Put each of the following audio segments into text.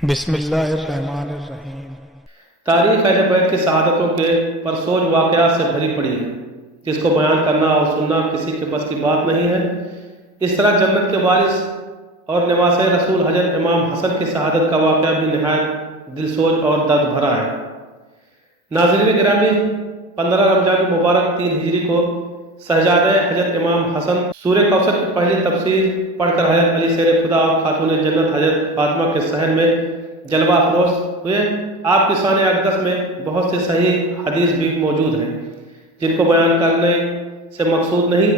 بسم اللہ الرحمن الرحیم۔ تاریخ اہل بیت کی شہادتوں کے پرسوج واقعات سے بھری پڑی ہے، جس کو بیان کرنا اور سننا کسی کے بس کی بات نہیں ہے۔ اس طرح جنت کے وارث اور نواسۂ رسول حضرت امام حسن کی شہادت کا واقعہ بھی نہایت دلسوز اور درد بھرا ہے۔ ناظرین گرامی، 15 رمضان مبارک 3 ہجری کو شہزادہ حضرت امام حسن سورہ کوثر کی پہلی تفسیر پڑھ کر حضرت علی شیر خدا اور خاتون جنت حضرت فاطمہ کے صحن میں جلوہ افروز ہوئے۔ آپ کی شان اقدس میں بہت سے صحیح حدیث بھی موجود ہیں، جن کو بیان کرنے سے مقصود نہیں۔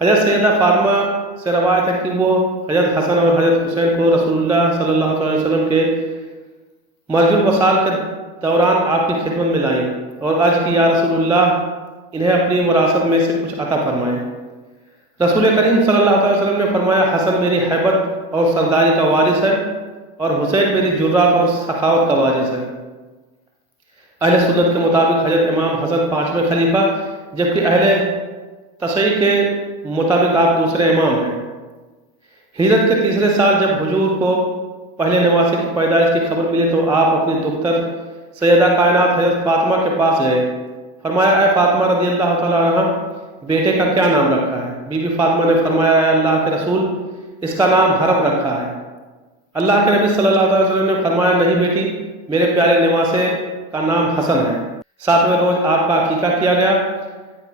حضرت سیدہ فاطمہ سے روایت ہے کہ وہ حضرت حسن اور حضرت حسین کو رسول اللہ صلی اللہ علیہ وسلم کے مرج الوصال کے دوران آپ کی خدمت میں لائیں اور عرض کی، یا رسول اللہ، انہیں اپنی وراثت میں سے کچھ عطا فرمائیں۔ رسول کریم صلی اللہ علیہ وسلم نے فرمایا، حسن میری ہیبت اور سرداری کا وارث ہے اور حسین میری جرات اور سخاوت کا وارث ہے۔ اہل سنت کے مطابق حضرت امام حسن 5ویں خلیفہ، جبکہ اہل تشیع کے مطابق آپ دوسرے امام ہیں۔ ہجرت کے تیسرے سال جب حضور کو پہلے نواسے کی پیدائش کی خبر ملی تو آپ اپنی دختر سیدہ کائنات حضرت فاطمہ کے پاس گئے۔ فرمایا، اے فاطمہ رضی اللہ تعالیٰ عنہ، بیٹے کا کیا نام رکھا ہے؟ بی بی فاطمہ نے فرمایا، اے اللہ کے رسول، اس کا نام حرم رکھا ہے۔ اللہ کے نبی صلی اللہ علیہ وسلم نے فرمایا، نہیں بیٹی، میرے پیارے نواسے کا نام حسن ہے۔ 7ویں روز آپ کا عقیقہ کیا گیا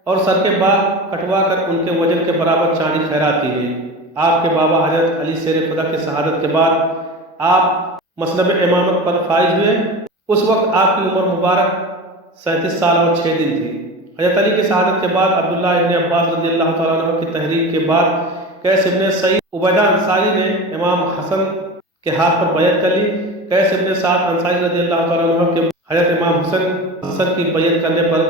اور سر کے بال کٹوا کر ان کے وزن کے برابر چاندی خیرات کی گئی۔ آپ کے بابا حضرت علی شیر خدا کی شہادت کے بعد آپ مسلب امامت پر فائز ہوئے۔ اس وقت آپ کی عمر مبارک 37 سال اور 6 دن تھی۔ حضرت علی کی شہادت کے بعد عبداللہ ابن عباس رضی اللہ تعالیٰ عنہ کی تحریک کے بعد قیس ابن سعید عبیدہ انصاری نے امام حسن کے ہاتھ پر بیعت کر لی۔ قیس ابن سعد انصاری رضی اللہ تعالیٰ عنہ کے حضرت امام حسن کی بیعت کرنے پر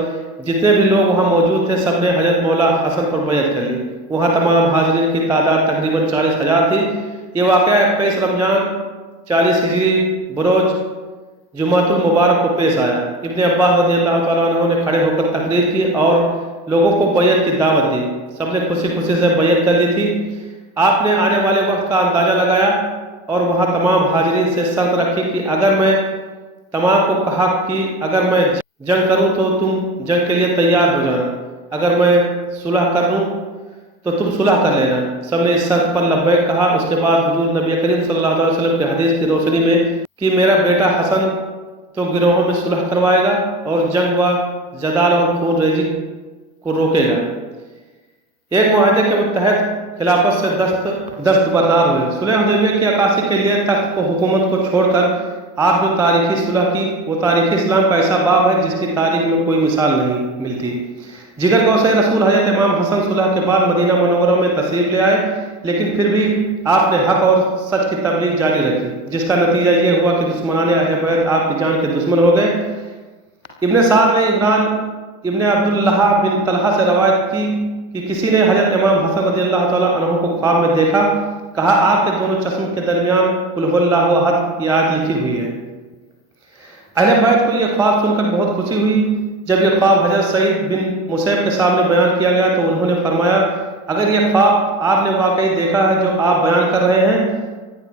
جتنے بھی لوگ وہاں موجود تھے، سب نے حضرت مولا حسن پر بیعت کر لی۔ وہاں تمام حاضرین کی تعداد تقریباً 40,000 تھی۔ یہ واقعہ 21 رمضان 40 ہجری بروز جمعۃ المبارک کو پیش آیا۔ ابن عباس رضی اللہ تعالیٰ عنہ نے کھڑے ہو کر تقریر کی اور لوگوں کو بیعت کی دعوت دی۔ سب نے خوشی خوشی سے بیعت کر لی تھی۔ آپ نے آنے والے وقت کا اندازہ لگایا اور وہاں تمام حاضرین سے شرط رکھی کہ اگر میں تمام کو کہا کہ اگر میں جنگ کروں تو تم جنگ کے لیے تیار ہو جانا، اگر میں صلح کر لوں تو تم صلح کر لینا۔ سب نے اس شرط پر لبیک کہا۔ اس کے بعد حضور نبی کریم صلی اللہ علیہ وسلم کی حدیث کی روشنی میں کہ میرا بیٹا حسن تو گروہوں میں صلح کروائے گا اور جنگ و جدال اور خون ریزی کو روکے گا، ایک معاہدے کے متحد خلافت سے دستبردار ہوئے۔ صلح حدیبیہ کی عکاسی کے لیے تخت کو حکومت کو چھوڑ کر آپ جو تاریخی صلح کی، وہ تاریخ اسلام کا ایسا باب ہے جس کی تاریخ میں کوئی مثال نہیں ملتی۔ جگر گوشہ رسول حضرت امام حسن صلح کے بعد مدینہ منورہ میں تشریف لے آئے، لیکن پھر بھی آپ نے حق اور سچ کی تبلیغ جاری رکھی، جس کا نتیجہ یہ ہوا کہ دشمنان اہل بیت آپ کی جان کے دشمن ہو گئے۔ ابن سعد نے عمران ابن عبداللہ بن طلحہ سے روایت کی کہ کسی نے حضرت امام حسن رضی اللہ تعالیٰ عنہ کو خواب میں دیکھا، کہا آپ کے دونوں چشم کے درمیان قل هو اللہ احد کی آیت لکھی ہوئی ہے۔ اہل بیت کو یہ خواب سن کر بہت خوشی ہوئی۔ جب یہ خواب حضرت سعید بن مسیب کے سامنے بیان کیا گیا تو انہوں نے فرمایا، اگر یہ خواب آپ نے واقعی دیکھا ہے جو آپ بیان کر رہے ہیں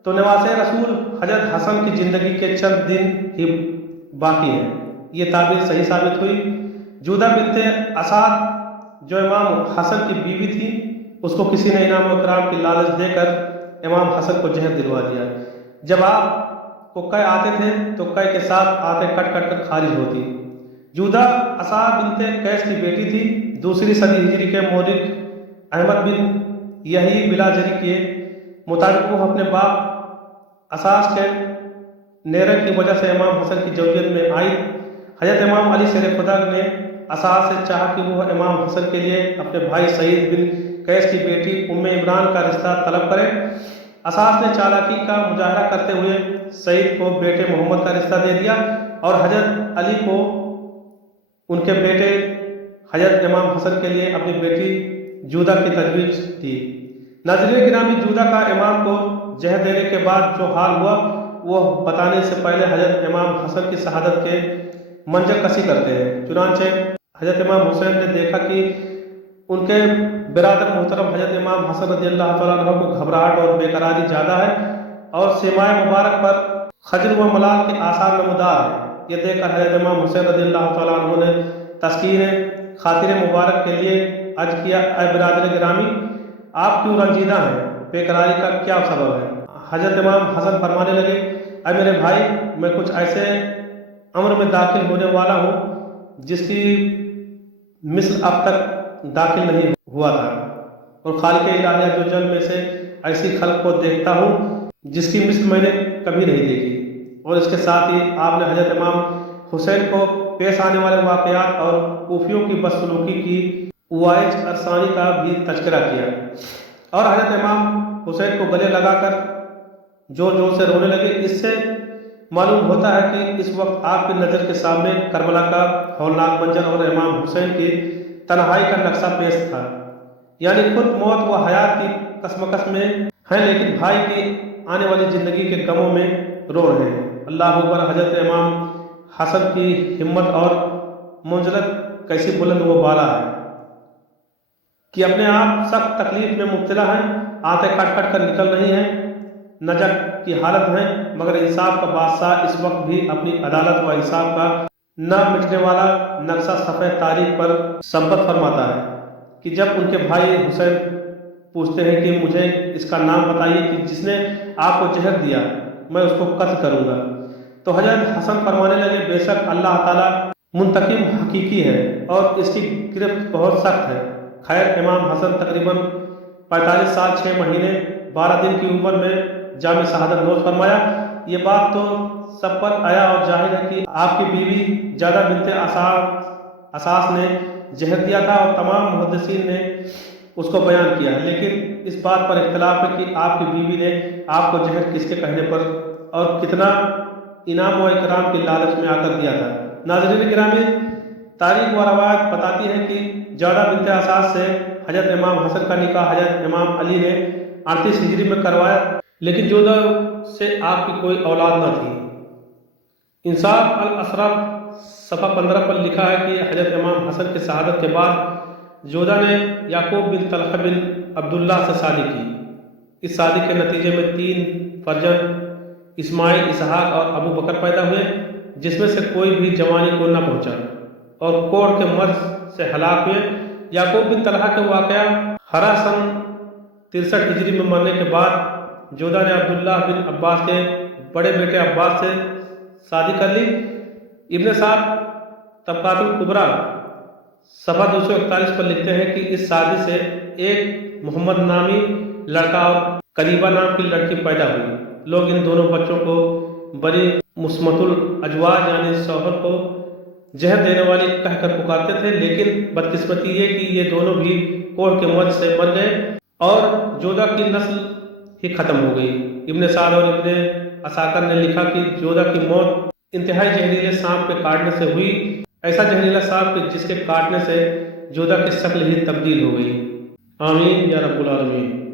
تو نواسۂ رسول حضرت حسن کی زندگی کے چند دن ہی باقی ہیں۔ یہ تعبیر صحیح ثابت ہوئی۔ جودہ بنت اسعد جو امام حسن کی بیوی تھی، اس کو کسی نے انعام و اکرام کی لالچ دے کر امام حسن کو زہر دلوا دیا۔ جب آپ کو قے آتے تھے تو قے کے ساتھ آتے کٹ کٹ کر خارج ہوتی۔ جودہ اسعد بنت قیس کی بیٹی تھی۔ دوسری صدی ہجری کے مورخ احمد بن یحیی بلاجری کے مطابق وہ اپنے باپ اساس کے نیرے کی وجہ سے امام حسن کی زوجیت میں آئی۔ حضرت امام علی شیر خدا نے اساس سے چاہا کہ وہ امام حسن کے لیے اپنے بھائی سعید بن قیس کی بیٹی ام عمران کا رشتہ طلب کرے۔ اساس نے چالاکی کا مظاہرہ کرتے ہوئے سعید کو بیٹے محمد کا رشتہ دے دیا اور حضرت علی کو ان کے بیٹے حضرت امام حسن کے لیے اپنی بیٹی جودہ کی تجویز دی۔ ناظرین گرامی، جودہ کا امام کو زہر دینے کے بعد جو حال ہوا وہ بتانے سے پہلے حضرت امام حسن کی شہادت کے منظر کشی کرتے ہیں۔ چنانچہ حضرت امام حسین نے دیکھا کہ ان کے برادر محترم حضرت امام حسن رضی اللہ تعالیٰ عنہ کو گھبراہٹ اور بے قراری زیادہ ہے اور سیمائے مبارک پر خجل و ملال کے آثار نمودار ہیں۔ یہ دیکھ کر حضرت امام حسین رضی اللہ تعالیٰ عنہ نے تسکین خاطر مبارک کے لیے عرض کیا، اے برادر گرامی، آپ کیوں رنجیدہ ہیں؟ بے قراری کا کیا سبب ہے؟ حضرت امام حسن فرمانے لگے، اے میرے بھائی، میں کچھ ایسے امر میں داخل ہونے والا ہوں جس کی مثل اب تک داخل نہیں ہوا تھا، اور خالق الہیہ جو جل میں سے ایسی خلق کو دیکھتا ہوں جس کی مثل میں نے کبھی نہیں دیکھی۔ اور اس کے ساتھ ہی آپ نے حضرت امام حسین کو پیش آنے والے واقعات اور کوفیوں کی بدسلوکی کی اوائج ارسانی کا بھی تذکرہ کیا، اور حضرت امام حسین کو گلے لگا کر جو سے رونے لگے۔ اس سے معلوم ہوتا ہے کہ اس وقت آپ کی نظر کے سامنے کربلا کا ہولناک منظر اور امام حسین کی تنہائی کا نقشہ پیش تھا، یعنی خود موت و حیات کی کشمکش میں ہیں لیکن بھائی کی آنے والی زندگی کے غموں میں رو رہے ہیں۔ اللہ اکبر! حضرت امام حسن کی ہمت اور منزلت کیسی بلند و بالا ہے کہ اپنے آپ سخت تکلیف میں مبتلا ہیں، آنتیں کٹ کٹ کر نکل رہی ہیں، نجک کی حالت ہیں، مگر انصاف کا بادشاہ اس وقت بھی اپنی عدالت و انصاف کا نہ مٹنے والا نقشہ صفحہ تاریخ پر ثبت فرماتا ہے کہ جب ان کے بھائی حسین پوچھتے ہیں کہ مجھے اس کا نام بتائیے کہ جس نے آپ کو زہر دیا، میں اس کو قتل کروں گا، تو حضرت حسن فرمانے لگے، بے شک اللہ تعالیٰ منتقم حقیقی ہے اور اس کی گرفت بہت سخت ہے۔ خیر، امام حسن تقریباً 45 سال 6 مہینے 12 دن کی عمر میں جامع شہادت نوش فرمایا۔ یہ بات تو سب پر آیا اور ظاہر ہے کہ آپ کی بیوی جادہ بنت اساس نے زہر دیا تھا، اور تمام محدثین نے اس کو بیان کیا ہے، لیکن اس بات پر اختلاف ہے کہ آپ کی بیوی نے آپ کو زہر کس کے کہنے پر اور کتنا انعام و اکرام کی لالچ میں آ کر دیا تھا۔ ناظرین گرامی، تاریخ و روایت بتاتی ہے کہ جادہ بنت اساس سے حضرت امام حسن کا نکاح حضرت امام علی نے 38 ہجری میں کروایا، لیکن جودہ سے آپ کی کوئی اولاد نہ تھی۔ انصاف الاشراف صفحہ 15 پر لکھا ہے کہ حضرت امام حسن کی شہادت کے بعد جودہ نے یعقوب بن طلحہ بن عبداللہ سے شادی کی۔ اس شادی کے نتیجے میں 3 فرزند اسماعیل، اسحاق اور ابو بکر پیدا ہوئے، جس میں سے کوئی بھی جوانی کو نہ پہنچا اور کوڑ کے مرض سے ہلاک ہوئے۔ یعقوب بن طلحہ کا واقعہ ہرا سن 63 ہجری میں مرنے کے بعد جودہ نے عبداللہ بن عباس کے بڑے بیٹے عباس سے شادی کر لی۔ ابن سعد طبقات الکبریٰ صفحہ 241 پر لکھتے ہیں کہ اس شادی سے ایک محمد نامی لڑکا اور قریبہ نام کی لڑکی پیدا ہوئی۔ لوگ ان دونوں بچوں کو بڑی مصمت الاجواج یعنی شوہر کو زہر دینے والی کہہ کر پکارتے تھے، لیکن بدقسمتی یہ کہ یہ دونوں بھی کوڑ کے مرض سے مر گئے اور جودہ کی نسل ہی ختم ہو گئی۔ ابن سعد اور ابن عساکر نے لکھا کہ جودہ کی موت انتہائی زہریلے سانپ کے کاٹنے سے ہوئی، ایسا زہریلا سانپ کہ جس کے کاٹنے سے جودہ کی شکل ہی تبدیل ہو گئی۔ آمین یا رب العالمین۔